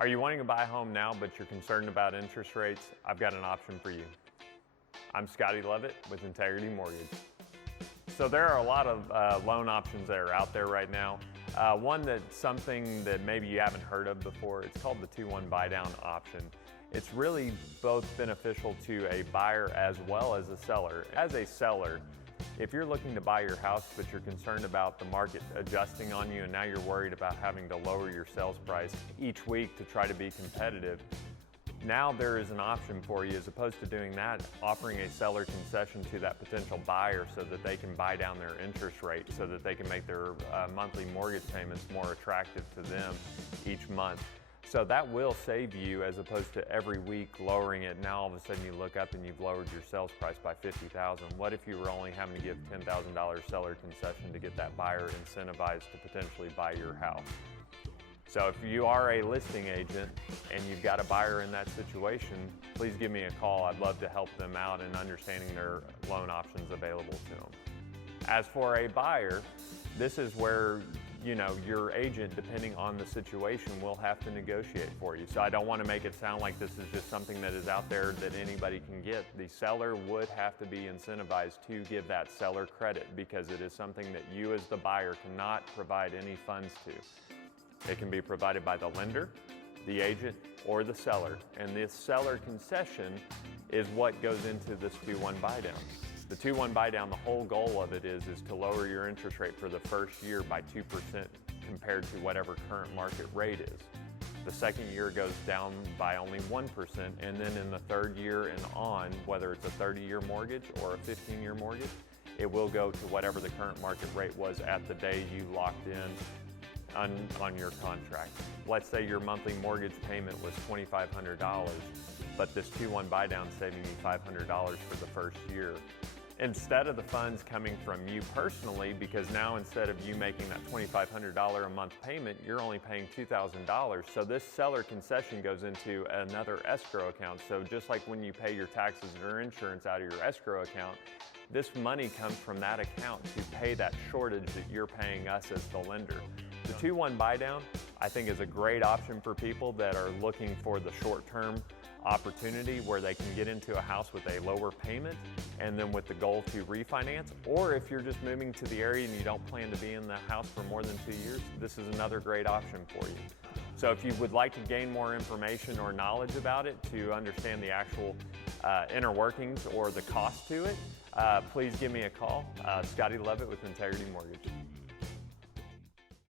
Are you wanting to buy a home now, but you're concerned about interest rates? I've got an option for you. I'm Scotty with Integrity Mortgage. So there are a lot of loan options that are out there right now. One that's something that maybe you haven't heard of before, it's called the 2-1 buy down option. It's really both beneficial to a buyer as well as a seller. As a seller, if you're looking to buy your house but you're concerned about the market adjusting on you and now you're worried about having to lower your sales price each week to try to be competitive, now there is an option for you as opposed to doing that, offering a seller concession to that potential buyer so that they can buy down their interest rate so that they can make their monthly mortgage payments more attractive to them each month. So that will save you as opposed to every week lowering it. Now all of a sudden you look up and you've lowered your sales price by $50,000. What if you were only having to give $10,000 seller concession to get that buyer incentivized to potentially buy your house? So if you are a listing agent and you've got a buyer in that situation, please give me a call. I'd love to help them out in understanding their loan options available to them. As for a buyer, this is where your agent, depending on the situation, will have to negotiate for you. So I don't want to make it sound like this is just something that is out there that anybody can get. The seller would have to be incentivized to give that seller credit because it is something that you as the buyer cannot provide any funds to. It can be provided by the lender, the agent, or the seller. And this seller concession is what goes into this 2-1 buy down. The 2-1 buy down, the whole goal of it is to lower your interest rate for the first year by 2% compared to whatever current market rate is. The second year goes down by only 1%, and then in the third year and on, whether it's a 30-year mortgage or a 15-year mortgage, it will go to whatever the current market rate was at the day you locked in on your contract. Let's say your monthly mortgage payment was $2,500, but this 2-1 buy down saving you $500 for the first year. Instead of the funds coming from you personally, because now instead of you making that $2,500 a month payment, you're only paying $2,000. So this seller concession goes into another escrow account. So just like when you pay your taxes or insurance out of your escrow account, this money comes from that account to pay that shortage that you're paying us as the lender. The 2-1 buy down, I think, is a great option for people that are looking for the short-term opportunity where they can get into a house with a lower payment and then with the goal to refinance, or if you're just moving to the area and you don't plan to be in the house for more than 2 years, this is another great option for you. So if you would like to gain more information or knowledge about it to understand the actual inner workings or the cost to it, please give me a call. Scotty with Integrity Mortgage.